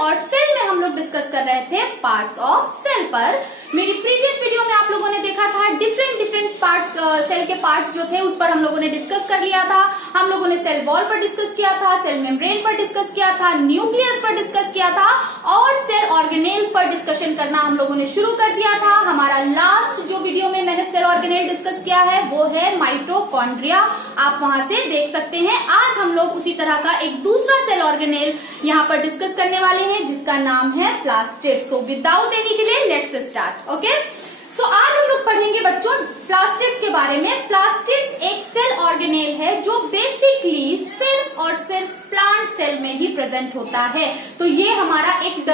और सेल में हम लोग डिस्कस कर रहे थे पार्ट्स ऑफ सेल पर। मेरी प्रीवियस वीडियो में आप लोगों ने देखा था डिफरेंट पार्ट्स, सेल के पार्ट्स जो थे उस पर हम लोगों ने डिस्कस कर लिया था। हम लोगों ने सेल वॉल पर डिस्कस किया था, सेल मेम्ब्रेन पर डिस्कस किया था, न्यूक्लियस पर डिस्कस किया था और सेल ऑर्गेनेल्स पर डिस्कशन करना हम लोगों ने शुरू कर दिया था। हमारा लास्ट जो वीडियो में मैंने सेल ऑर्गेनेल डिस्कस किया है वो है माइटोकॉन्ड्रिया, आप वहां से देख सकते हैं। आज हम लोग उसी तरह का एक दूसरा सेल ऑर्गेनेल यहाँ पर डिस्कस करने वाले हैं जिसका नाम है plastids. So without any delay let's start. Okay, so आज हम लोग पढ़ेंगे बच्चों प्लास्टिड्स के बारे में। प्लास्टिड्स एक सेल ऑर्गेनेल है जो बेसिकली सिर्फ और सिर्फ प्लांट सेल में ही प्रेजेंट होता है। तो ये हमारा एक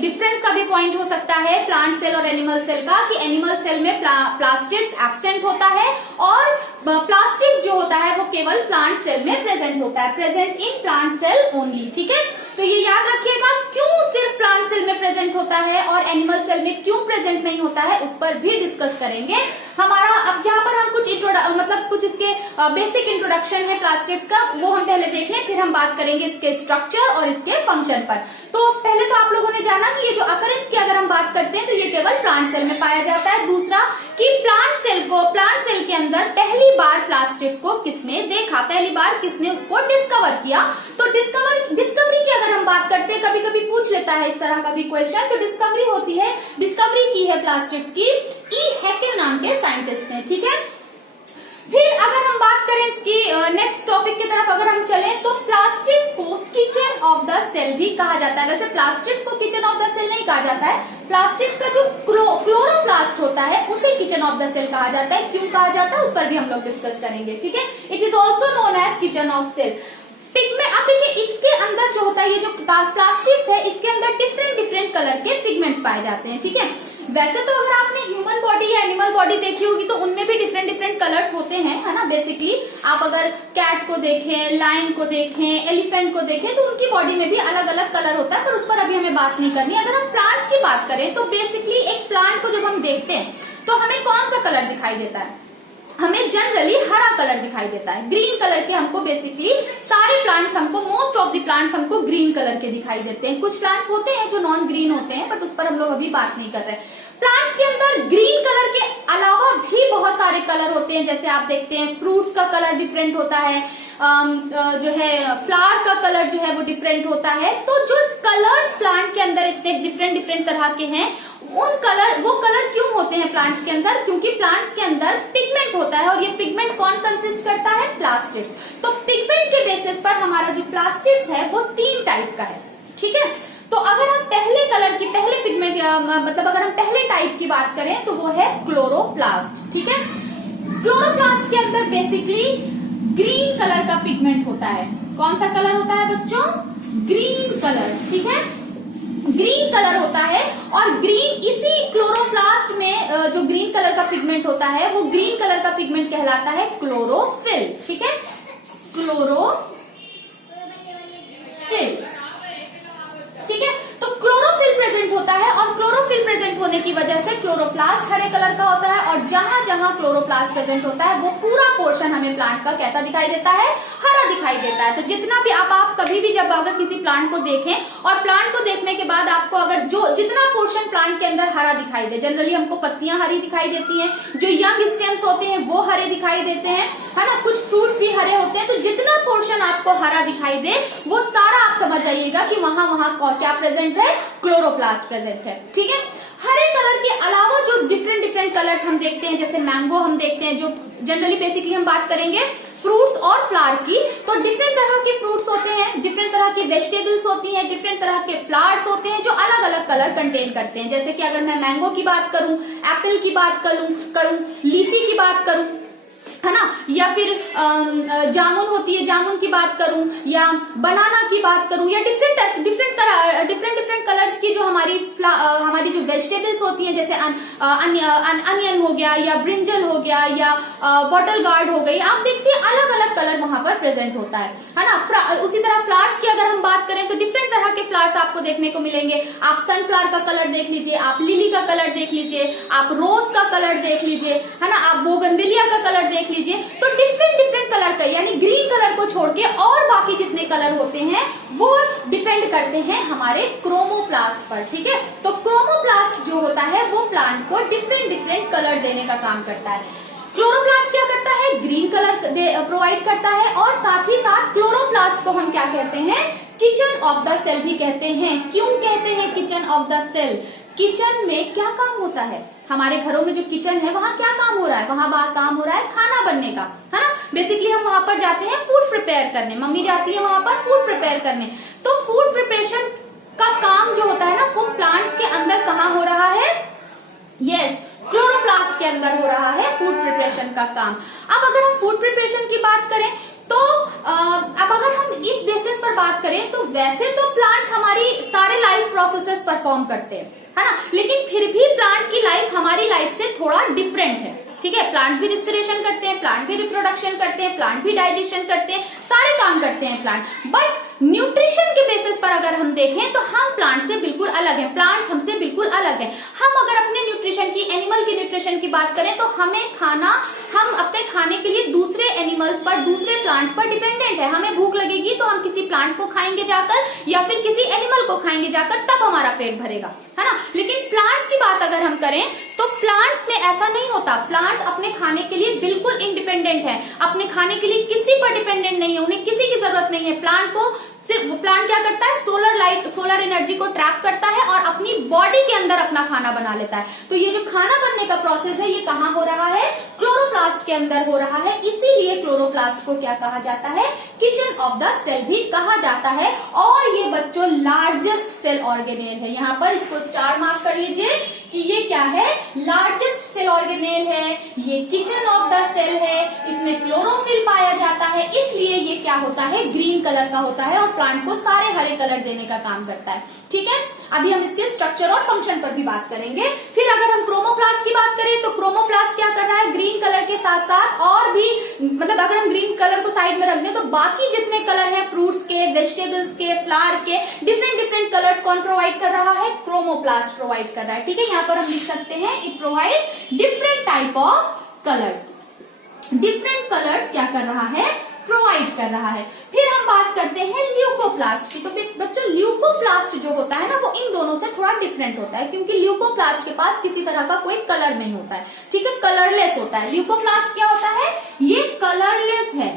डिफरेंस का भी पॉइंट हो सकता है प्लांट सेल और एनिमल सेल का, कि एनिमल सेल में प्लास्टिड्स एब्सेंट होता है और प्लास्टिड्स जो होता है वो केवल प्लांट सेल में प्रेजेंट होता है, present in plant cell only. ठीक है, तो ये याद रखिएगा क्यों सिर्फ प्लांट सेल में प्रेजेंट होता है और एनिमल सेल में क्यों प्रेजेंट नहीं होता है, उस पर भी डिस्कस करेंगे। हमारा अब यहाँ पर हम कुछ इसके बेसिक इंट्रोडक्शन है प्लास्टिड्स का, वो हम पहले देख लें, फिर हम बात करेंगे इसके स्ट्रक्चर और इसके फंक्शन पर। तो पहले तो आप लोगों ने जाना कि ये जो अकरेंस की अगर हम बात करते हैं तो ये केवल प्लांट सेल में पाया जाता है। दूसरा कि प्लांट सेल के अंदर पहली बार प्लास्टिड्स को किसने देखा, पहली बार किसने उसको डिस्कवर किया। तो डिस्कवरी की अगर हम बात करते हैं, कभी कभी पूछ लेता है इस तरह का भी क्वेश्चन, तो डिस्कवरी की है प्लास्टिड्स की ई हैकेल नाम के साइंटिस्ट ने। ठीक है, फिर अगर हम बात करें इसकी नेक्स्ट टॉपिक की तरफ अगर हम चलें तो प्लास्टिड्स को किचन ऑफ द सेल भी कहा जाता है। वैसे प्लास्टिड्स को किचन ऑफ द सेल नहीं कहा जाता है, प्लास्टिड्स का जो क्लोरोप्लास्ट होता है उसे किचन ऑफ द सेल कहा जाता है। क्यों कहा जाता है उस पर भी हम लोग डिस्कस करेंगे। ठीक है, it is also known as kitchen of cell. Pigment, अब देखिए इसके अंदर जो होता है, ये जो प्लास्टिड्स है इसके अंदर डिफरेंट कलर के पिगमेंट्स पाए जाते हैं। ठीक है, वैसे तो अगर आपने ह्यूमन बॉडी या एनिमल बॉडी देखी होगी तो उनमें भी डिफरेंट कलर्स होते हैं, है ना। बेसिकली आप अगर कैट को देखें, लायन को देखें, एलिफेंट को देखें तो उनकी बॉडी में भी अलग अलग कलर होता है, पर उस पर अभी हमें बात नहीं करनी। अगर हम प्लांट्स की बात करें तो बेसिकली एक प्लांट को जब हम देखते हैं तो हमें कौन सा कलर दिखाई देता है, हमें जनरली हरा कलर दिखाई देता है। ग्रीन कलर के हमको बेसिकली सारे प्लांट्स, हमको मोस्ट ऑफ द प्लांट्स हमको ग्रीन कलर के दिखाई देते हैं। कुछ प्लांट्स होते हैं जो नॉन ग्रीन होते हैं, बट उस पर हम लोग अभी बात नहीं कर रहे हैं। प्लांट्स के अंदर ग्रीन कलर के अलावा भी बहुत सारे कलर होते हैं, जैसे आप देखते हैं फ्रूट्स का कलर डिफरेंट होता है, जो है फ्लावर का कलर जो है वो डिफरेंट होता है। तो जो कलर्स प्लांट के अंदर इतने डिफरेंट तरह के हैं, वो कलर क्यों होते हैं प्लांट्स के अंदर, क्योंकि प्लांट्स के अंदर पिगमेंट होता है और ये पिगमेंट कौन कंसिस्ट करता है, प्लास्टिड्स। तो पिगमेंट के बेसिस पर हमारा जो प्लास्टिड्स है वो 3 टाइप का है। ठीक है, तो अगर हम पहले पिगमेंट मतलब अगर हम पहले टाइप की बात करें तो वो है क्लोरोप्लास्ट। ठीक है, क्लोरोप्लास्ट के अंदर बेसिकली ग्रीन कलर का पिगमेंट होता है। कौन सा कलर होता है बच्चों, ग्रीन कलर। ठीक है, ग्रीन कलर होता है और ग्रीन, इसी क्लोरोप्लास्ट में जो ग्रीन कलर का पिगमेंट होता है वो ग्रीन कलर का पिगमेंट कहलाता है क्लोरोफिल। ठीक है, क्लोरोफिल। ठीक है, तो क्लोरोफिल प्रेजेंट होता है और क्लोरोफिल प्रेजेंट होने की वजह से क्लोरोप्लास्ट हरे कलर का होता है और जहां जहां क्लोरोप्लास्ट प्रेजेंट होता है वो पूरा पोर्शन हमें प्लांट का कैसा दिखाई देता है, हरा दिखाई देता है। तो जितना भी आप कभी भी जब अगर किसी प्लांट को देखें और प्लांट को देखने के बाद आपको अगर जितना पोर्शन प्लांट के अंदर हरा दिखाई दे, जनरली हमको पत्तियां हरी दिखाई देती हैं, जो यंग स्टेम्स होते हैं वो हरे दिखाई देते हैं, है ना, कुछ फ्रूट्स भी हरे होते हैं। तो जितना पोर्शन आपको हरा दिखाई दे वो सारा आप समझ जाइएगा कि वहां क्या प्रेजेंट है, क्लोरोप्लास्ट प्रेजेंट है। ठीक है, हरे कलर के अलावा जो डिफरेंट कलर्स हम देखते हैं, जैसे मैंगो हम देखते हैं, जो जनरली बेसिकली हम बात करेंगे फ्रूट्स और फ्लावर की, तो डिफरेंट तरह के फ्रूट्स होते हैं, डिफरेंट तरह के वेजिटेबल्स होती हैं, डिफरेंट तरह के फ्लावर्स होते हैं जो अलग अलग कलर कंटेन करते हैं। जैसे कि अगर मैं मैंगो की बात करूं, एप्पल की बात करूं, लीची की बात करूं, है ना, या फिर जामुन होती है, जामुन की बात करूं, या बनाना की बात करूं, या डिफरेंट कलर्स की जो हमारी जो वेजिटेबल्स होती हैं, जैसे अनियन हो गया या ब्रिंजल हो गया या बॉटल गार्ड हो गई, आप देखते हैं अलग अलग कलर वहां पर प्रेजेंट होता है ना। उसी तरह फ्लावर्स की अगर हम बात करें तो डिफरेंट तरह के फ्लावर्स आपको देखने को मिलेंगे। आप सनफ्लावर का कलर देख लीजिए, आप लिली का कलर देख लीजिए, आप रोज का कलर देख लीजिए, है ना, आप बोगनविलिया का कलर देख लीजिए। तो डिफरेंट डिफरेंट कलर का, यानी ग्रीन कलर को छोड़ के और बाकी जितने कलर होते हैं वो डिपेंड करते हैं हमारे क्रोमोप्लास्ट पर। ठीक है, तो क्रोमोप्लास्ट जो होता है वो प्लांट को डिफरेंट डिफरेंट कलर देने का काम करता है। क्लोरोप्लास्ट क्या करता है? ग्रीन कलर प्रोवाइड करता है, और साथ ही साथ क्लोरोप्लास्ट को हम क्या कहते हैं? किचन ऑफ द सेल भी कहते हैं। क्यों कहते हैं kitchen of the cell? Kitchen में क्या काम होता है? हमारे घरों में जो किचन है वहाँ क्या काम हो रहा है? वहाँ काम हो रहा है खाना बनने का, है ना। बेसिकली हम वहां पर जाते हैं फूड प्रिपेयर करने, मम्मी जाती है वहां पर फूड प्रिपेयर करने। तो फूड प्रिपरेशन का काम जो होता है ना, वो प्लांट्स के अंदर कहाँ हो रहा है? यस, क्लोरोप्लास्ट के अंदर हो रहा है फूड प्रिपरेशन का काम। अब अगर हम फूड प्रिपरेशन की बात करें तो अब अगर हम इस बेसिस पर बात करें तो वैसे तो प्लांट हमारी सारे लाइफ प्रोसेसेस परफॉर्म करते हैं, है ना, लेकिन फिर भी प्लांट की लाइफ हमारी लाइफ से थोड़ा डिफरेंट है। ठीक है, प्लांट्स भी रिस्पिरेशन करते हैं, प्लांट भी रिप्रोडक्शन करते हैं, प्लांट भी डाइजेशन करते हैं, सारे काम करते हैं प्लांट। बट न्यूट्रिशन के बेसिस पर अगर हम देखें तो हम प्लांट से बिल्कुल अलग हैं, प्लांट हमसे बिल्कुल अलग है। हम अगर अपने न्यूट्रिशन की, एनिमल की न्यूट्रिशन की बात करें तो हमें खाना, हम अपने खाने के लिए दूसरे एनिमल्स पर, दूसरे प्लांट्स पर डिपेंडेंट है। हमें भूख लगेगी तो हम किसी प्लांट को खाएंगे जाकर, या फिर किसी एनिमल को खाएंगे जाकर, तब हमारा पेट भरेगा, है ना। लेकिन प्लांट्स की बात अगर हम करें तो प्लांट्स में ऐसा नहीं होता। प्लांट्स अपने खाने के लिए बिल्कुल इंडिपेंडेंट है, अपने खाने के लिए किसी पर डिपेंडेंट नहीं है, उन्हें किसी की जरूरत नहीं है। प्लांट को सिर्फ, प्लांट क्या करता है? सोलर एनर्जी को ट्रैप करता है और अपनी बॉडी के अंदर अपना खाना बना लेता है। तो ये जो खाना बनने का प्रोसेस है ये कहाँ हो रहा है? क्लोरोप्लास्ट के अंदर हो रहा है। इसीलिए क्लोरोप्लास्ट को क्या कहा जाता है? किचन ऑफ द सेल भी कहा जाता है। और ये बच्चों लार्जेस्ट सेल ऑर्गेनेल है। यहाँ पर इसको स्टार मार्क कर लीजिए कि ये क्या है? लार्जेस्ट सेल ऑर्गेनेल है, ये किचन ऑफ द सेल है, इसमें क्लोरोफिल पाया जाता है, इसलिए ये क्या होता है? ग्रीन कलर का होता है और प्लांट को सारे हरे कलर देने का काम करता है। ठीक है, अभी हम इसके स्ट्रक्चर और फंक्शन पर भी बात करेंगे। फिर अगर हम क्रोमोप्लास्ट की बात करें तो क्रोमोप्लास्ट क्या कर रहा है? ग्रीन कलर के साथ साथ और भी, मतलब अगर हम ग्रीन कलर को साइड में रख दें तो बाकी जितने कलर हैं फ्रूट्स के, वेजिटेबल्स के, फ्लावर के, डिफरेंट डिफरेंट कलर्स कौन प्रोवाइड कर रहा है? क्रोमोप्लास्ट प्रोवाइड कर रहा है। ठीक है, यहाँ पर हम लिख सकते हैं it provide different type of colours. Different colours क्या कर रहा है? प्रोवाइड कर रहा है। फिर हम बात करते हैं ल्यूकोप्लास्ट की। तो बच्चों ल्यूकोप्लास्ट जो होता है ना वो इन दोनों से थोड़ा डिफरेंट होता है, क्योंकि ल्यूकोप्लास्ट के पास किसी तरह का कोई कलर नहीं होता है। ठीक है, कलरलेस होता है। ल्यूकोप्लास्ट क्या होता है? ये कलरलेस है।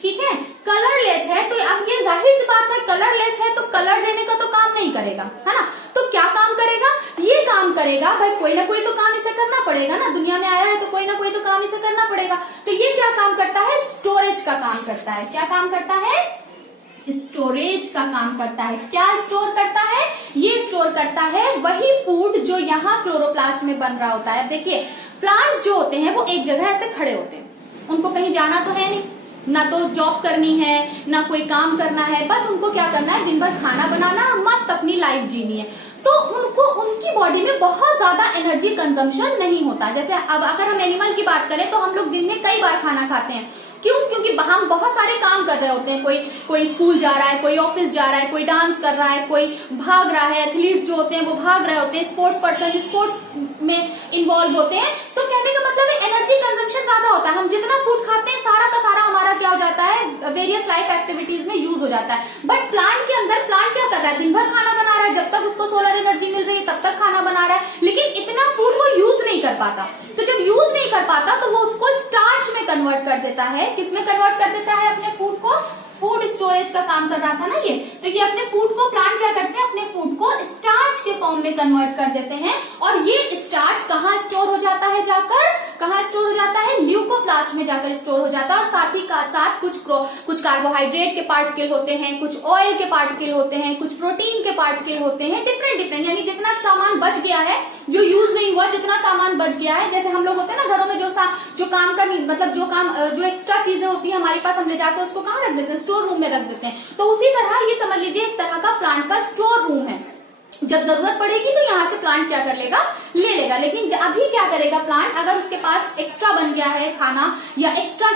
ठीक है, कलरलेस है। तो अब ये जाहिर सी बात है, कलरलेस है तो कलर देने का तो काम नहीं करेगा, है ना। तो क्या काम करेगा? ये काम करेगा भाई, कोई ना कोई तो काम इसे करना पड़ेगा ना, दुनिया में आया है तो कोई ना कोई तो काम इसे करना पड़ेगा। तो ये क्या काम करता है? स्टोरेज का काम करता है। क्या काम करता है? स्टोरेज का काम करता है। क्या स्टोर करता है? ये स्टोर करता है वही फूड जो यहाँ क्लोरोप्लास्ट में बन रहा होता है। देखिए, प्लांट्स जो होते हैं वो एक जगह ऐसे खड़े होते हैं, उनको कहीं जाना तो है नहीं, ना तो जॉब करनी है, ना कोई काम करना है, बस उनको क्या करना है? दिन भर खाना बनाना, मस्त अपनी लाइफ जीनी है। तो उनको, उनकी बॉडी में बहुत ज्यादा एनर्जी कंजम्पशन नहीं होता। जैसे अब अगर हम एनिमल की बात करें तो हम लोग दिन में कई बार खाना खाते हैं। क्यों? क्योंकि हम बहुत सारे काम कर रहे होते हैं। कोई स्कूल जा रहा है, कोई ऑफिस जा रहा है, कोई डांस कर रहा है, कोई भाग रहा है, एथलीट्स जो होते हैं वो भाग रहे होते हैं, स्पोर्ट्स पर्सन स्पोर्ट्स में इन्वॉल्व होते हैं। तो कहने का मतलब है एनर्जी कंजम्पशन ज्यादा होता है। हम जितना फूड खाते हैं सारा का सारा हमारा क्या हो जाता है? वेरियस लाइफ एक्टिविटीज में यूज हो जाता है। बट प्लांट के अंदर, प्लांट क्या कर रहा है? दिन भर खाना बना रहा है, जब तक उसको सोलर एनर्जी मिल रही है तब तक खाना बना रहा है, लेकिन इतना फूड वो यूज नहीं कर पाता। तो जब यूज नहीं कर पाता तो वो उसको स्टार्च में कन्वर्ट कर देता है। किसमें कन्वर्ट कर देता है? अपने फूड को। फूड स्टोरेज का काम कर रहा था ना ये, तो ये अपने फूड को, प्लांट क्या करते हैं? अपने फूड को स्टार्च के फॉर्म में कन्वर्ट कर देते हैं। और ये स्टार्च कहाँ स्टोर हो जाता है? जाकर कहाँ स्टोर हो जाता है? ल्यूकोप्लास्ट में जाकर स्टोर हो जाता है। और साथ ही साथ कुछ कार्बोहाइड्रेट के पार्टिकल होते हैं, कुछ ऑयल के पार्टिकल होते हैं, कुछ प्रोटीन के पार्टिकल होते हैं, डिफरेंट, यानी जितना सामान बच गया है, जो यूज नहीं हुआ, जितना सामान बच गया है, जैसे हम लोग होते हैं ना घरों में, जो काम का, मतलब जो एक्स्ट्रा चीजें होती है हमारे पास, हम ले जाकर उसको कहाँ रख देते हैं? स्टोर रूम में रख देते हैं। तो उसी तरह ये समझ लीजिए एक तरह का प्लांट का स्टोर रूम है। जब जरूरत पड़ेगी तो यहाँ से प्लांट क्या कर लेगा, ले लेगा। लेकिन अभी क्या करेगा प्लांट, अगर उसके पास एक्स्ट्रा बन गया है खाना या एक्स्ट्रा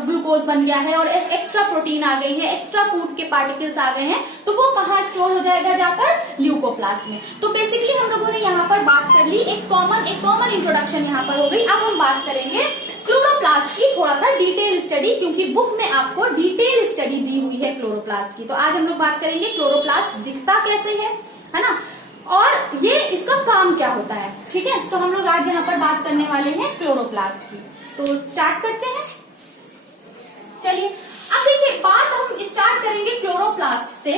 ग्लूकोज बन गया है और एक्स्ट्रा प्रोटीन आ गई है, एक्स्ट्रा फूड के पार्टिकल्स आ गए हैं, तो वो कहाँ स्टोर हो जाएगा, जाकर ल्यूकोप्लास्ट में। तो बेसिकली हम लोगों ने यहाँ पर बात कर ली, एक कॉमन इंट्रोडक्शन यहाँ पर हो गई। अब हम बात करेंगे क्लोरोप्लास्ट की थोड़ा सा डिटेल स्टडी, क्योंकि बुक में आपको डिटेल स्टडी दी हुई है क्लोरोप्लास्ट की। तो आज हम लोग बात करेंगे क्लोरोप्लास्ट दिखता कैसे है ना, और ये इसका काम क्या होता है। ठीक है, तो हम लोग आज यहाँ पर बात करने वाले हैं क्लोरोप्लास्ट की। तो स्टार्ट करते हैं, चलिए। अब देखिए, बात हम स्टार्ट करेंगे क्लोरोप्लास्ट से।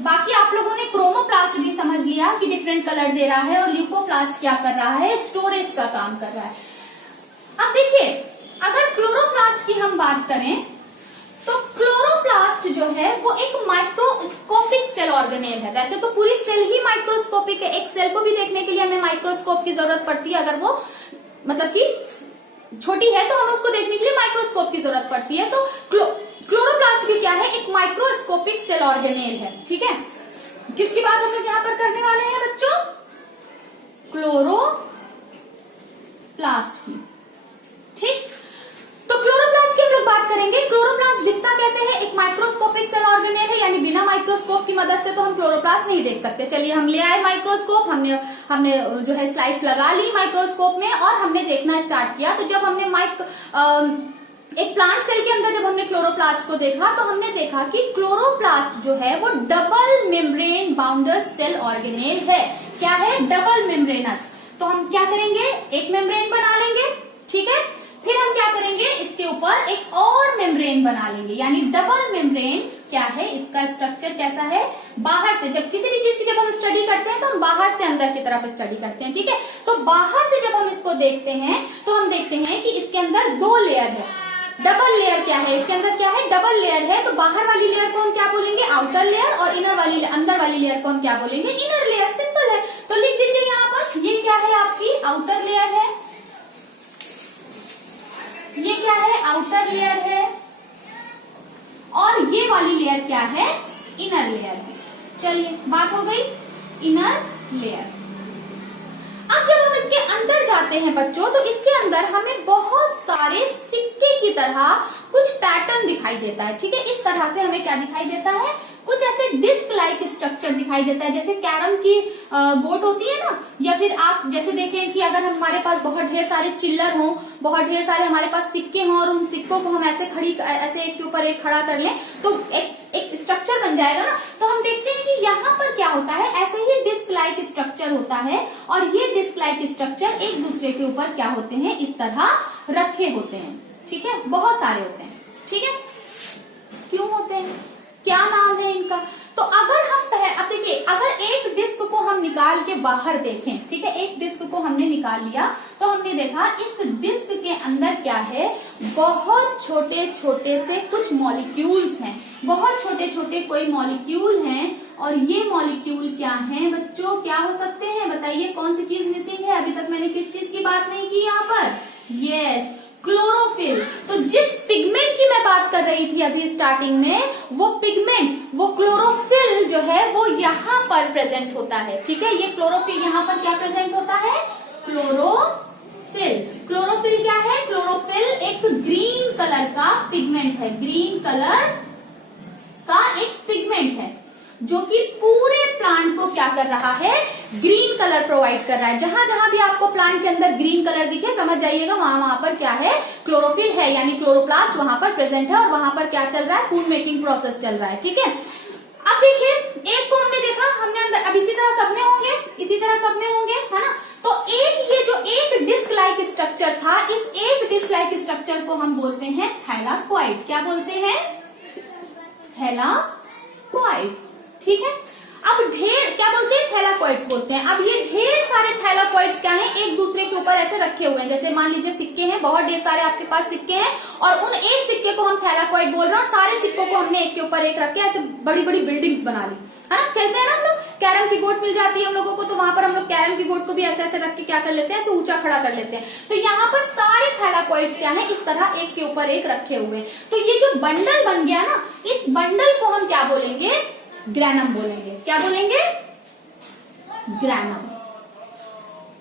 बाकी आप लोगों ने क्रोमोप्लास्ट भी समझ लिया कि डिफरेंट कलर दे रहा है, और ल्यूकोप्लास्ट क्या कर रहा है, स्टोरेज का काम कर रहा है। अब देखिए, अगर क्लोरोप्लास्ट की हम बात करें तो क्लोरोप्लास्ट जो है वो एक माइक्रोस्कोपिक सेल ऑर्गेनेल है। वैसे तो पूरी सेल ही माइक्रोस्कोपिक है, एक सेल को भी देखने के लिए हमें माइक्रोस्कोप की जरूरत पड़ती है। अगर वो मतलब कि छोटी है तो हमें उसको देखने के लिए माइक्रोस्कोप की जरूरत पड़ती है। तो क्लोरोप्लास्ट भी क्या है, एक माइक्रोस्कोपिक सेल ऑर्गेनेल है। ठीक है, किसकी बात हम लोग यहाँ पर करने वाले हैं बच्चों, क्लोरोप्लास्ट की। ठीक, तो क्लोरोप्लास्ट की हम लोग बात करेंगे। क्लोरोप्लास्ट दिखता कैसे है, एक माइक्रोस्कोपिक सेल ऑर्गेनेल है, यानी बिना माइक्रोस्कोप की मदद से तो हम क्लोरोप्लास्ट नहीं देख सकते। चलिए, हम ले आए माइक्रोस्कोप, हमने जो है स्लाइड्स लगा ली माइक्रोस्कोप में और हमने देखना स्टार्ट किया। तो जब हमने एक प्लांट सेल के अंदर जब हमने क्लोरोप्लास्ट को देखा तो हमने देखा कि क्लोरोप्लास्ट जो है वो डबल मेम्ब्रेन बाउंडर सेल ऑर्गेनेल है। क्या है, डबल मेम्ब्रेनस। तो हम क्या करेंगे, एक मेम्ब्रेन बना लेंगे। ठीक है, फिर हम क्या करेंगे, इसके ऊपर एक और मेम्ब्रेन बना लेंगे, यानी डबल मेम्ब्रेन। क्या है, इसका स्ट्रक्चर कैसा है, बाहर से जब किसी भी चीज की जब हम स्टडी करते हैं तो हम बाहर से अंदर की तरफ स्टडी करते हैं। ठीक है, तो बाहर से जब हम इसको देखते हैं तो हम देखते हैं कि इसके अंदर 2 लेयर है। डबल लेयर क्या है, इसके अंदर क्या है, डबल लेयर है। तो बाहर वाली लेयर को हम क्या बोलेंगे, आउटर लेयर, और अंदर वाली लेयर को हम क्या बोलेंगे, इनर लेयर। सिंपल है। तो लिख दीजिए यहाँ पर, ये क्या है, आपकी आउटर लेयर है, ये क्या है, आउटर लेयर है, और ये वाली लेयर क्या है, इनर लेयर है। चलिए, बात हो गई इनर लेयर। अब जब हम इसके अंदर जाते हैं बच्चों, तो इसके अंदर हमें बहुत सारे सिक्के की तरह कुछ पैटर्न दिखाई देता है। ठीक है, इस तरह से हमें क्या दिखाई देता है, कुछ ऐसे डिस्क लाइक स्ट्रक्चर दिखाई देता है, जैसे कैरम की बोर्ड होती है ना, या फिर आप जैसे देखें कि अगर हमारे पास बहुत ढेर सारे चिल्लर हों, बहुत ढेर सारे हमारे पास सिक्के हों, और उन सिक्कों को हम ऐसे एक के ऊपर एक खड़ा कर लें तो एक स्ट्रक्चर बन जाएगा ना। तो हम देखते हैं कि यहाँ पर क्या होता है, ऐसे ही डिस्क लाइक स्ट्रक्चर होता है, और ये डिस्क लाइक स्ट्रक्चर एक दूसरे के ऊपर क्या होते हैं, इस तरह रखे होते हैं। ठीक है, बहुत सारे होते हैं। ठीक है, क्यों होते हैं, क्या नाम है इनका। तो अगर हम अब देखिए, अगर एक डिस्क को हम निकाल के बाहर देखें, ठीक है, एक डिस्क को हमने निकाल लिया तो हमने देखा इस डिस्क के अंदर क्या है, बहुत छोटे छोटे से कुछ मॉलिक्यूल्स हैं, बहुत छोटे छोटे कोई मॉलिक्यूल हैं। और ये मॉलिक्यूल क्या हैं बच्चों, क्या हो सकते हैं, बताइए कौन सी चीज मिसिंग है। अभी तक मैंने किस चीज की बात नहीं की यहाँ पर, यस, क्लोरोफिल। तो जिस पिगमेंट की मैं बात कर रही थी अभी स्टार्टिंग में, वो पिगमेंट, वो क्लोरोफिल जो है वो यहाँ पर प्रेजेंट होता है। ठीक है, ये क्लोरोफिल यहाँ पर क्या प्रेजेंट होता है, क्लोरोफिल। क्लोरोफिल क्या है, क्लोरोफिल एक ग्रीन कलर का पिगमेंट है, ग्रीन कलर का एक पिगमेंट है जो कि पूरे प्लांट को क्या कर रहा है, ग्रीन कलर प्रोवाइड कर रहा है। जहां जहां भी आपको प्लांट के अंदर ग्रीन कलर दिखे, समझ जाइएगा वहां पर क्या है, क्लोरोफिल है, यानी क्लोरोप्लास्ट वहां पर प्रेजेंट है, और वहां पर क्या चल रहा है, फूड मेकिंग प्रोसेस चल रहा है। ठीक है, अब देखिए, एक को हमने देखा, हमने अंदर, अब इसी तरह सब में होंगे, इसी तरह सब में होंगे, है ना। तो ये जो एक डिस्क लाइक स्ट्रक्चर था, इस एक डिस्क लाइक स्ट्रक्चर को हम बोलते हैं थैलाकोइड। क्या बोलते हैं, थैलाकोइड्स। ठीक है, अब ढेर क्या बोलते हैं, थैलाकोइड्स बोलते हैं। अब ये ढेर सारे थैलाकोइड्स क्या हैं, एक दूसरे के ऊपर ऐसे रखे हुए हैं। जैसे मान लीजिए सिक्के हैं, बहुत ढेर सारे आपके पास सिक्के हैं, और उन एक सिक्के को हम थैलाकोइड बोल रहे हैं, और सारे सिक्कों को हमने एक के ऊपर एक रख के ऐसे बड़ी बड़ी बिल्डिंग्स बना ली, है ना। खेलते हैं ना हम लोग, कैरम की गोट मिल जाती है हम लोगों को, तो वहां पर हम लोग कैरम की गोट को भी ऐसे ऐसे रख के क्या कर लेते हैं, ऐसे ऊंचा खड़ा कर लेते हैं। तो यहाँ पर सारे थैलाकोइड्स क्या है, इस तरह एक के ऊपर एक रखे हुए हैं। तो ये जो बंडल बन गया ना, इस बंडल को हम क्या बोलेंगे, ग्रैनम बोलेंगे। क्या बोलेंगे, ग्रैनम।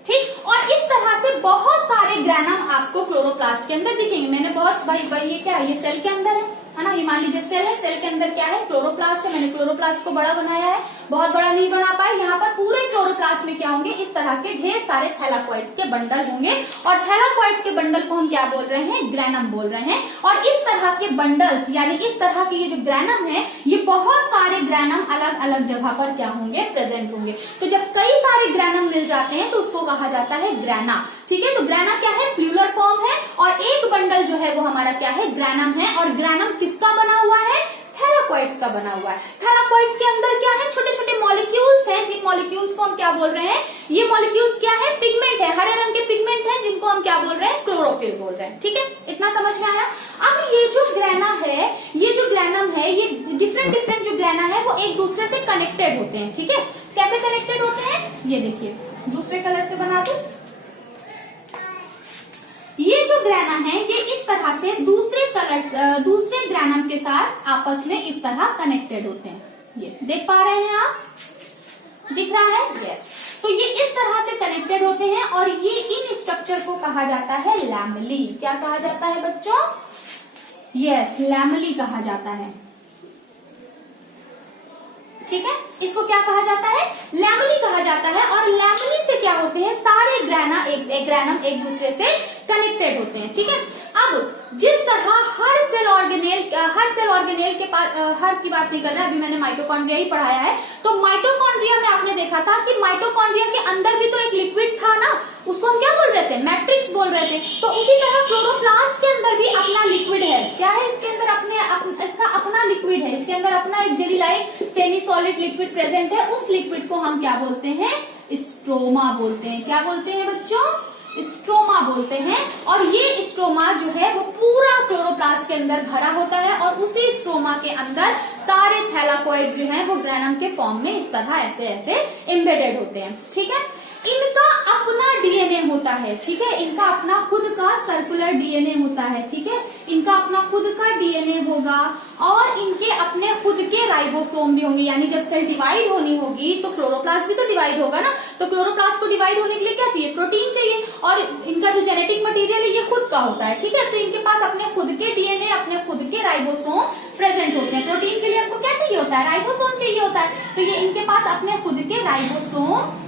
ठीक, और इस तरह से बहुत सारे ग्रैनम आपको क्लोरोप्लास्ट के अंदर दिखेंगे। मैंने बहुत भाई ये क्या है, ये सेल के अंदर है ना, ये मान लीजिए सेल है, सेल के अंदर क्या है, क्लोरोप्लास्ट है। मैंने क्लोरोप्लास्ट को बड़ा बनाया है, बहुत बड़ा नहीं बना पाए। यहाँ पर पूरे क्लोरोप्लास्ट में क्या होंगे, इस तरह के ढेर सारे थैलाकोइड्स के बंडल होंगे, और थैलाकोइड्स के बंडल को हम क्या बोल रहे हैं, ग्रैनम बोल रहे हैं। और इस तरह के बंडल्स यानी इस तरह के ये जो ग्रैनम है, ये बहुत सारे ग्रैनम अलग अलग जगह पर क्या होंगे, प्रेजेंट होंगे। तो जब कई सारे ग्रैनम मिल जाते हैं तो उसको कहा जाता है ग्रैना। ठीक है, तो ग्रैना क्या है, प्लूरल फॉर्म है, और एक बंडल जो है वो हमारा क्या है, ग्रैनम है। और ग्रैनम किसका बना हुआ है, थैलाकोइड्स का बना हुआ है। थैलाकोइड्स के अंदर क्या है, छोटे छोटे मॉलिक्यूल्स हैं, जिन मॉलिक्यूल्स को हम क्या बोल रहे हैं, ये मॉलिक्यूल्स क्या है, पिगमेंट है, हरे रंग के पिगमेंट हैं, जिनको हम क्या बोल रहे हैं, क्लोरोफिल बोल रहे हैं। ठीक है, इतना समझ में आया। अब ये जो ग्रैना है, ये जो ग्रैनम है, ये डिफरेंट डिफरेंट जो ग्रैना है वो एक दूसरे से कनेक्टेड होते हैं। ठीक है, कैसे कनेक्टेड होते हैं, ये देखिए, दूसरे कलर से बना दो। ये जो ग्रैना है, ये इस तरह से दूसरे ग्रैनम के साथ आपस में इस तरह कनेक्टेड होते हैं। ये देख पा रहे हैं आप, दिख रहा है, यस। तो ये इस तरह से कनेक्टेड होते हैं, और ये इन स्ट्रक्चर को कहा जाता है लैमेली। क्या कहा जाता है बच्चों, यस, लैमेली कहा जाता है। ठीक है, इसको क्या कहा जाता है, लैमेली कहा जाता है। और लैमेली से क्या होते हैं, सारे ग्रैनम एक दूसरे से कनेक्टेड होते हैं। ठीक है, अब जिस तरह हर सेल ऑर्गेनेल के पास, हर की बात नहीं कर रहा, अभी मैंने माइटोकॉन्ड्रिया ही पढ़ाया है, तो माइटोकॉन्ड्रिया में आपने देखा था कि माइटोकॉन्ड्रिया के अंदर भी तो एक लिक्विड था ना, उसको हम क्या बोल रहे थे, मैट्रिक्स बोल रहे थे। तो उसी तरह क्लोरोप्लास्ट के अंदर भी अपना लिक्विड है। क्या है, इसके अंदर इसका अपना लिक्विड है, इसके अंदर अपना एक jelly like semi solid liquid present है। उस लिक्विड को हम क्या बोलते हैं, स्ट्रोमा बोलते हैं। क्या बोलते हैं बच्चों, स्ट्रोमा बोलते हैं। और ये स्ट्रोमा जो है वो पूरा क्लोरोप्लास्ट के अंदर भरा होता है, और उसी स्ट्रोमा के अंदर सारे थैलाकोइड जो हैं वो ग्रैनम के फॉर्म में इस तरह ऐसे ऐसे एम्बेडेड होते हैं। ठीक है, इनका अपना डीएनए होता है। ठीक है, इनका अपना खुद का सर्कुलर डीएनए होता है। ठीक है, इनका अपना खुद का डीएनए होगा, और इनके अपने खुद के राइबोसोम भी होंगे। यानी जब सेल डिवाइड होनी होगी तो क्लोरोप्लास्ट भी तो डिवाइड होगा ना, तो क्लोरोप्लास्ट को डिवाइड होने के लिए क्या चाहिए, प्रोटीन चाहिए, और इनका जो जेनेटिक मटेरियल है ये खुद का होता है। ठीक है, तो इनके पास अपने खुद के डीएनए, अपने खुद के राइबोसोम प्रेजेंट होते हैं। प्रोटीन के लिए आपको क्या चाहिए होता है, राइबोसोम चाहिए होता है। तो ये इनके पास अपने खुद के राइबोसोम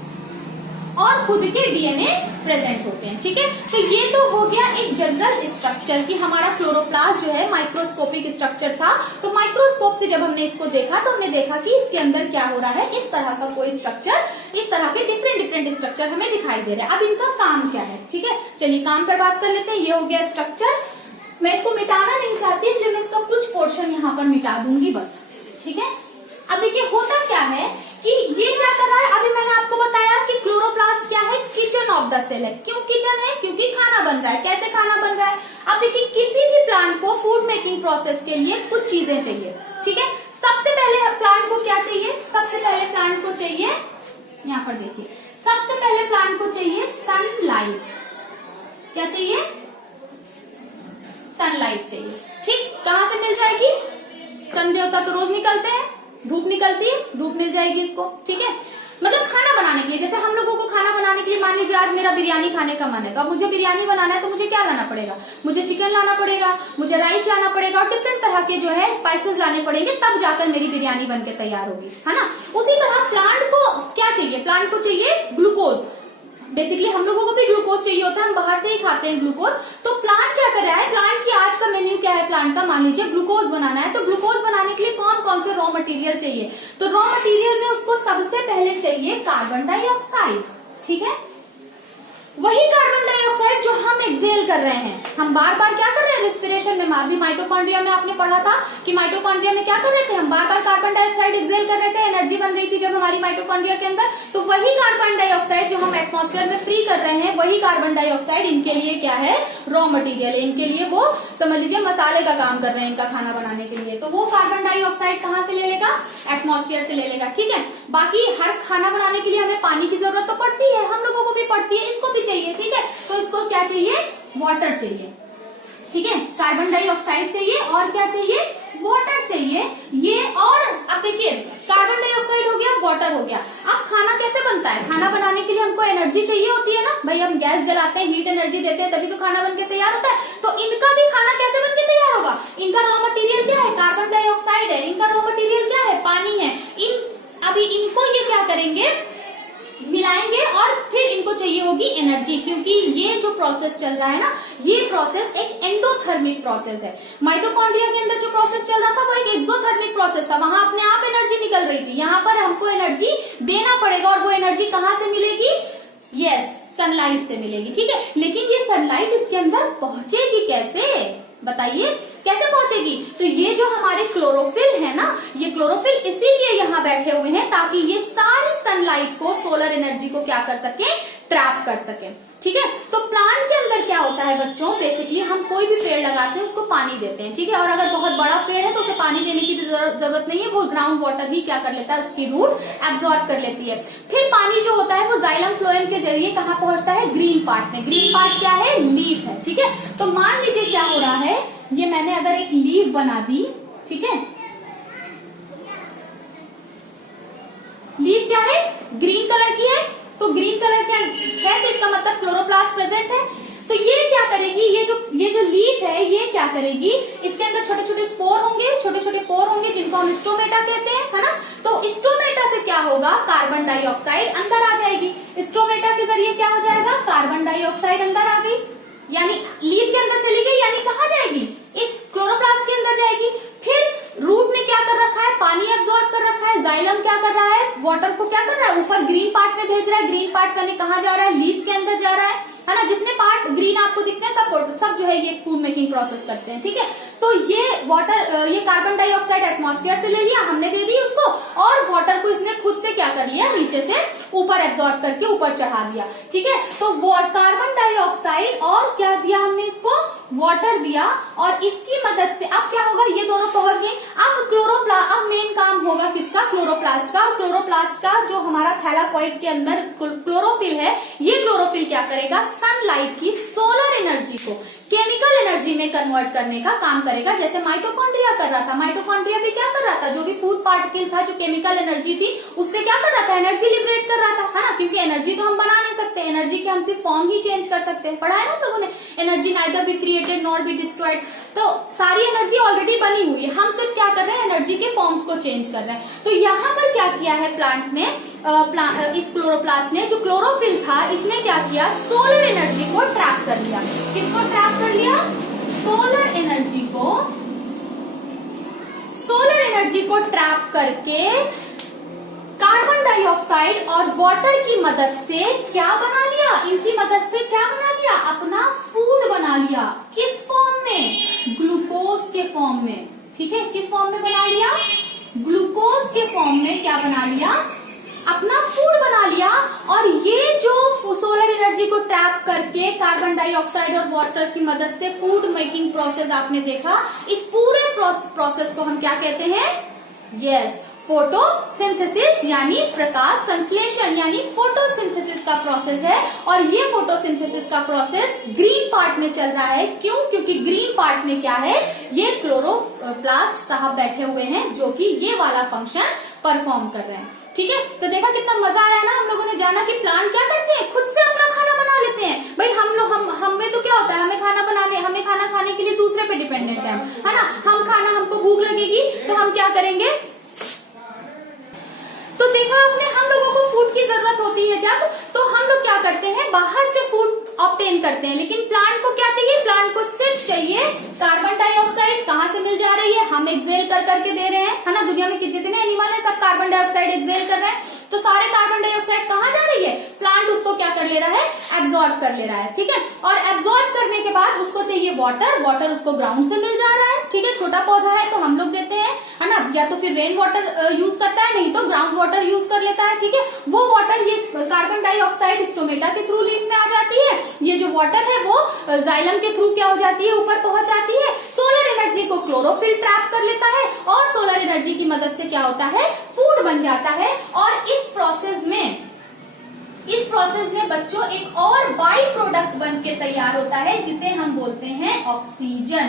और खुद के डीएनए प्रेजेंट होते हैं। ठीक है, तो ये तो हो गया एक जनरल स्ट्रक्चर कि हमारा क्लोरोप्लास्ट जो है माइक्रोस्कोपिक स्ट्रक्चर था। तो माइक्रोस्कोप से जब हमने इसको देखा तो हमने देखा कि इसके अंदर क्या हो रहा है, इस तरह का कोई स्ट्रक्चर, इस तरह के डिफरेंट डिफरेंट स्ट्रक्चर हमें दिखाई दे रहे हैं। अब इनका काम क्या है, ठीक है, चलिए काम पर बात कर लेते हैं। ये हो गया स्ट्रक्चर, मैं इसको मिटाना नहीं चाहती इसलिए मैं इसका कुछ पोर्शन यहाँ पर मिटा दूंगी बस। ठीक है, अब देखिए होता क्या है कि ये क्या कर रहा है, अभी मैंने आपको बताया कि क्लोरोप्लास्ट क्या है, किचन ऑफ द सेल है। क्यों किचन है, क्योंकि खाना बन रहा है। कैसे खाना बन रहा है, अब देखिए किसी भी प्लांट को फूड मेकिंग प्रोसेस के लिए कुछ चीजें चाहिए। ठीक है, सबसे पहले प्लांट को क्या चाहिए, सबसे पहले प्लांट को चाहिए, यहाँ पर देखिए, सबसे पहले प्लांट को चाहिए सनलाइट। क्या चाहिए, सनलाइट चाहिए। ठीक, कहां से मिल जाएगी, सन देवता तो रोज निकलते हैं, धूप निकलती है, धूप मिल जाएगी इसको। ठीक है, मतलब खाना बनाने के लिए, जैसे हम लोगों को खाना बनाने के लिए, मान लीजिए आज मेरा बिरयानी खाने का मन है, तो अब मुझे बिरयानी बनाना है तो मुझे क्या लाना पड़ेगा, मुझे चिकन लाना पड़ेगा, मुझे राइस लाना पड़ेगा, और डिफरेंट तरह के जो है स्पाइसेस लाने पड़ेंगे, तब जाकर मेरी बिरयानी बनके तैयार होगी, है ना। उसी तरह प्लांट को क्या चाहिए, प्लांट को चाहिए ग्लूकोज। बेसिकली हम लोगों को भी ग्लूकोज चाहिए होता है, हम बाहर से ही खाते हैं ग्लूकोज। तो प्लांट क्या कर रहा है, प्लांट की आज का मेन्यू क्या है, प्लांट का मान लीजिए ग्लूकोज बनाना है, तो ग्लूकोज बनाने के लिए कौन कौन से रॉ मटेरियल चाहिए, तो रॉ मटेरियल में उसको सबसे पहले चाहिए कार्बन डाइऑक्साइड। ठीक है, वही कार्बन डाइऑक्साइड जो हम एक्सेल कर रहे हैं, हम बार बार क्या कर रहे हैं, रेस्पिरेशन में। अभी माइटोकॉन्ड्रिया में आपने पढ़ा था कि माइटोकॉन्ड्रिया में क्या कर रहे थे, हम बार बार कार्बन डाइऑक्साइड एक्सेल कर रहे थे, एनर्जी बन रही थी जब हमारी माइटोकॉन्ड्रिया के अंदर। तो वही कार्बन डाइऑक्साइड जो हम एटमॉस्फेयर में फ्री कर रहे हैं, वही कार्बन डाइऑक्साइड इनके लिए क्या है, रॉ मटेरियल है। इनके लिए वो समझ लीजिए मसाले का काम कर रहे हैं इनका खाना बनाने के लिए। तो वो कार्बन डाइऑक्साइड कहाँ से ले लेगा, एटमॉस्फेयर से ले लेगा। ठीक है, बाकी हर खाना बनाने के लिए हमें पानी की जरूरत तो पड़ती है, हम लोगों को भी पड़ती है, इसको भी चाहिए। ठीक है, तो इसको क्या चाहिए, वाटर चाहिए। ठीक है, कार्बन डाइऑक्साइड चाहिए और क्या चाहिए, वाटर चाहिए। ये और अब देखिए कार्बन डाइऑक्साइड हो गया, वाटर हो गया। अब खाना कैसे बनता है? खाना बनाने के लिए हमको एनर्जी चाहिए होती है ना भाई, हम गैस जलाते हैं, हीट एनर्जी देते हैं, तभी तो खाना बन के तैयार होता है। तो इनका भी खाना कैसे बन के तैयार होगा? इनका रॉ मटेरियल क्या है? कार्बन डाइऑक्साइड है। इनका रॉ मटेरियल क्या है? पानी है। अभी इनको ये क्या करेंगे? मिलाएंगे और फिर इनको चाहिए होगी एनर्जी, क्योंकि ये जो प्रोसेस चल रहा है ना, ये प्रोसेस एक एंडोथर्मिक प्रोसेस है। माइटोकॉन्ड्रिया के अंदर जो प्रोसेस चल रहा था वो एक एक्सोथर्मिक प्रोसेस था, वहां अपने आप एनर्जी निकल रही थी। यहाँ पर हमको एनर्जी देना पड़ेगा, और वो एनर्जी कहाँ से मिलेगी? यस, सनलाइट से मिलेगी। ठीक है, लेकिन ये सनलाइट इसके अंदर पहुंचेगी कैसे? बताइए कैसे पहुंचेगी? तो ये जो हमारे क्लोरोफिल है ना, ये क्लोरोफिल इसीलिए यहाँ बैठे हुए हैं ताकि ये सारी सनलाइट को, सोलर एनर्जी को क्या कर सके? ट्रैप कर सके। ठीक है, तो प्लांट के अंदर क्या होता है बच्चों? बेसिकली हम कोई भी पेड़ लगाते हैं उसको पानी देते हैं। ठीक है, और अगर बहुत बड़ा पेड़ है तो उसे पानी देने की भी जरूरत नहीं है, वो ग्राउंड वाटर ही क्या कर लेता है? उसकी रूट एब्जॉर्ब कर लेती है। फिर पानी जो होता है वो जाइलम फ्लोएम के जरिए कहाँ पहुंचता है? ग्रीन पार्ट में। ग्रीन पार्ट क्या है? लीफ है। ठीक है, तो मान लीजिए क्या हो रहा है, ये मैंने अगर एक लीफ बना दी, ठीक है, लीफ क्या है? ग्रीन कलर की है, तो ग्रीन कलर क्या है? तो इसका मतलब क्लोरोप्लास्ट प्रेजेंट है। तो ये क्या करेगी? ये जो लीफ है ये क्या करेगी? इसके अंदर छोटे छोटे स्पोर होंगे, छोटे छोटे पोर होंगे, जिनको हम स्टोमेटा कहते हैं, है ना। तो स्टोमेटा से क्या होगा? कार्बन डाइऑक्साइड अंदर आ जाएगी। स्टोमेटा के जरिए क्या हो जाएगा? कार्बन डाइऑक्साइड अंदर आ गई, यानी लीफ के अंदर चली गई, यानी कहाँ जाएगी? इस क्लोरोप्लास्ट के अंदर जाएगी। फिर रूट ने क्या कर रखा है? पानी एब्जॉर्ब कर रखा है। जाइलम क्या कर रहा है? वाटर को क्या कर रहा है? ऊपर ग्रीन पार्ट में भेज रहा है। ग्रीन पार्ट में कहाँ जा रहा है? लीफ के अंदर जा रहा है ना। जितने पार्ट ग्रीन आपको दिखते हैं सब जो है ये फूड मेकिंग प्रोसेस करते हैं। ठीक है, तो ये वाटर, ये कार्बन डाइऑक्साइड एटमॉस्फेयर से ले लिया हमने, दे दी उसको, और वाटर को इसने खुद से क्या कर लिया? नीचे से ऊपर एब्जॉर्ब करके ऊपर चढ़ा दिया। ठीक है, तो कार्बन डाइऑक्साइड और क्या दिया हमने इसको? वाटर दिया, और इसकी मदद से अब क्या होगा? ये दोनों पहुंच गए। अब मेन काम होगा किसका? क्लोरोप्लास्ट का। क्लोरोप्लास्ट का जो हमारा थैलाकोइड के अंदर क्लोरोफिल है, ये क्लोरोफिल क्या करेगा? सनलाइट की सोलर एनर्जी को केमिकल एनर्जी में कन्वर्ट करने का काम करेगा, जैसे माइटोकॉन्ड्रिया कर रहा था। माइटोकॉन्ड्रिया भी क्या कर रहा था? जो भी फूड पार्टिकल था, जो केमिकल एनर्जी थी, उससे क्या कर रहा था? एनर्जी लिबरेट कर रहा था, है ना। क्योंकि एनर्जी तो हम बना नहीं सकते, एनर्जी के हम सिर्फ फॉर्म ही चेंज कर सकते हैं। पढ़ा है ना हम लोगों ने, energy neither be created nor be destroyed. तो सारी एनर्जी ऑलरेडी बनी हुई है, हम सिर्फ क्या कर रहे हैं? एनर्जी के फॉर्म्स को चेंज कर रहे हैं। तो यहाँ पर क्या किया है प्लांट ने, इस क्लोरोप्लास्ट ने, जो क्लोरोफिल था, इसने क्या किया? सोलर एनर्जी को ट्रैप कर लिया। किसको ट्रैप कर लिया? सोलर एनर्जी को। सोलर एनर्जी को ट्रैप करके कार्बन डाइऑक्साइड और वाटर की मदद से क्या बना लिया? इनकी मदद से क्या बना लिया? अपना फूड बना लिया। किस फॉर्म में? ग्लूकोज के फॉर्म में। ठीक है, किस फॉर्म में बना लिया? ग्लूकोज के फॉर्म में क्या बना लिया? अपना फूड बना लिया। और ये जो सोलर एनर्जी को ट्रैप करके कार्बन डाइऑक्साइड और वाटर की मदद से फूड मेकिंग प्रोसेस आपने देखा, इस पूरे प्रोसेस को हम क्या कहते हैं? यस, फोटोसिंथेसिस, यानी प्रकाश संश्लेषण, यानी फोटोसिंथेसिस का प्रोसेस है। और ये फोटोसिंथेसिस का प्रोसेस ग्रीन पार्ट में चल रहा है। क्यों? क्योंकि ग्रीन पार्ट में क्या है? ये क्लोरोप्लास्ट साहब बैठे हुए हैं, जो कि ये वाला फंक्शन परफॉर्म कर रहे हैं। ठीक है, तो देखा कितना मजा आया ना। हम लोगों ने जाना कि प्लांट क्या करते हैं? खुद से अपना खाना बना लेते हैं। भाई हम में तो क्या होता है? हमें खाना खाने के लिए दूसरे पे डिपेंडेंट है ना। हमको भूख लगेगी तो हम क्या करेंगे? तो देखा आपने, हम लोगों को फूड की जरूरत होती है जब, तो हम लोग क्या करते हैं? बाहर से फूड ऑब्टेन करते हैं। लेकिन प्लांट को क्या चाहिए? प्लांट को सिर्फ चाहिए कार्बन डाइऑक्साइड। कहाँ से मिल जा रही है? हम एक्सेल कर करके दे रहे हैं, है ना। दुनिया में जितने एनिमल है सब कार्बन डाइऑक्साइड एक्सेल कर रहे हैं। तो सारे कार्बन डाइऑक्साइड कहाँ जा रही है? प्लांट उसको क्या कर ले रहा है? एब्जॉर्ब कर ले रहा है। ठीक है, और एब्जॉर्ब करने के बाद उसको चाहिए वाटर उसको ग्राउंड से मिल जा रहा है। ठीक है, छोटा पौधा है तो हम लोग देते हैं, है ना, या तो फिर रेन वाटर यूज करता है, नहीं तो ग्राउंड वाटर यूज कर लेता है। ठीक है, वो वाटर, ये कार्बन डाइऑक्साइड स्टोमेटा के थ्रू लीफ में आ जाती है, ये जो वाटर है वो जाइलम के थ्रू क्या हो जाती है? ऊपर पहुंच जाती है। सोलर एनर्जी को क्लोरोफिल ट्रैप कर लेता है, और सोलर एनर्जी की मदद से क्या होता है? फूड बन जाता है। और इस प्रोसेस में बच्चों एक और बाई प्रोडक्ट बन के तैयार होता है, जिसे हम बोलते हैं ऑक्सीजन।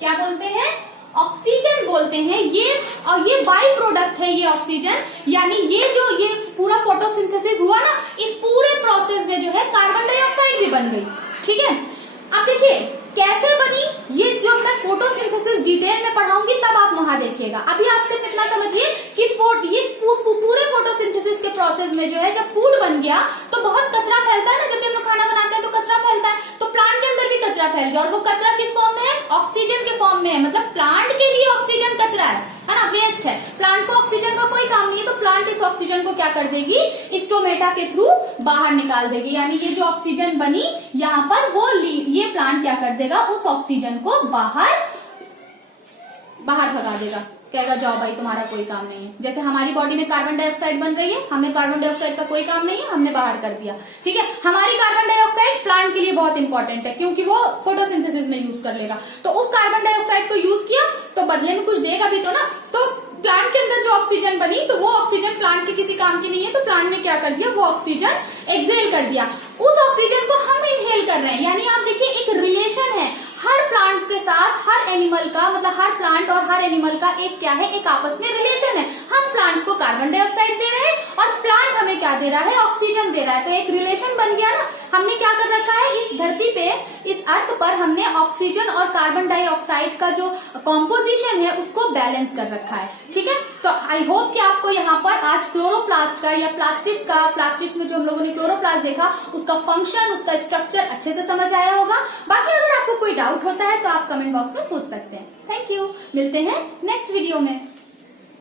क्या बोलते हैं? ऑक्सीजन बोलते हैं ये, और ये बाई प्रोडक्ट है ये ऑक्सीजन, यानी ये जो ये पूरा फोटोसिंथेसिस हुआ ना, इस पूरे प्रोसेस में जो है कार्बन डाइऑक्साइड भी बन गई। ठीक है, अब देखिए कैसे बनी, ये जब मैं फोटोसिंथेसिस डिटेल में पढ़ाऊंगी तब आप वहां देखिएगा। अभी आप सिर्फ इतना समझिए कि ये पूरे फोटोसिंथेसिस के प्रोसेस में जो है जब फूड बन गया तो बहुत कचरा फैलता है ना, जब भी हम लोग खाना बनाते हैं तो कचरा फैलता है, तो प्लांट के अंदर भी कचरा फैल गया, और वो कचरा किस फॉर्म में है, ऑक्सीजन के फॉर्म में है। मतलब प्लांट के लिए ऑक्सीजन कचरा है ना, वेस्ट है। प्लांट को ऑक्सीजन का कोई काम नहीं है, तो प्लांट इस ऑक्सीजन को क्या कर देगी, स्टोमेटा के थ्रू बाहर निकाल देगी, यानी ये जो ऑक्सीजन बनी यहाँ पर वो ये प्लांट क्या कर देगा, उस ऑक्सीजन को बाहर भगा देगा, कहेगा जाओ भाई तुम्हारा कोई काम नहीं है। जैसे हमारी बॉडी में कार्बन डाइऑक्साइड बन रही है, हमें कार्बन डाइऑक्साइड का कोई काम नहीं है, हमने बाहर कर दिया। ठीक है, हमारी कार्बन डाइऑक्साइड प्लांट के लिए बहुत इंपॉर्टेंट है क्योंकि वो फोटोसिंथेसिस में यूज कर लेगा, तो उस कार्बन डाइऑक्साइड को यूज किया तो बदले में कुछ देगा भी तो ना, तो प्लांट के अंदर जो ऑक्सीजन बनी तो वो ऑक्सीजन प्लांट के किसी काम की नहीं है, तो प्लांट ने क्या कर दिया, वो ऑक्सीजन एक्सहेल कर दिया। उस ऑक्सीजन को हम इनहेल कर रहे हैं, यानी आप देखिए एक रिलेशन है हर प्लांट के साथ, हर एनिमल का, मतलब हर प्लांट और हर एनिमल का एक क्या है, एक आपस में रिलेशन है। हम प्लांट्स को कार्बन डाइऑक्साइड दे रहे हैं और प्लांट हमें क्या दे रहा है, ऑक्सीजन दे रहा है, तो एक रिलेशन बन गया ना। हमने क्या कर रखा है, इस धरती पे, इस अर्थ पर हमने ऑक्सीजन और कार्बन डाइऑक्साइड का जो कॉम्पोजिशन है उसको बैलेंस कर रखा है। ठीक है, तो आई होप कि आपको यहाँ पर आज क्लोरोप्लास्ट का या प्लास्टिक्स में जो हम लोगों ने क्लोरोप्लास्ट देखा उसका फंक्शन, उसका स्ट्रक्चर अच्छे से समझ आया होगा। बाकी अगर आपको कोई डाउट होता है तो आप कमेंट बॉक्स में पूछ सकते हैं। थैंक यू, मिलते हैं नेक्स्ट वीडियो में।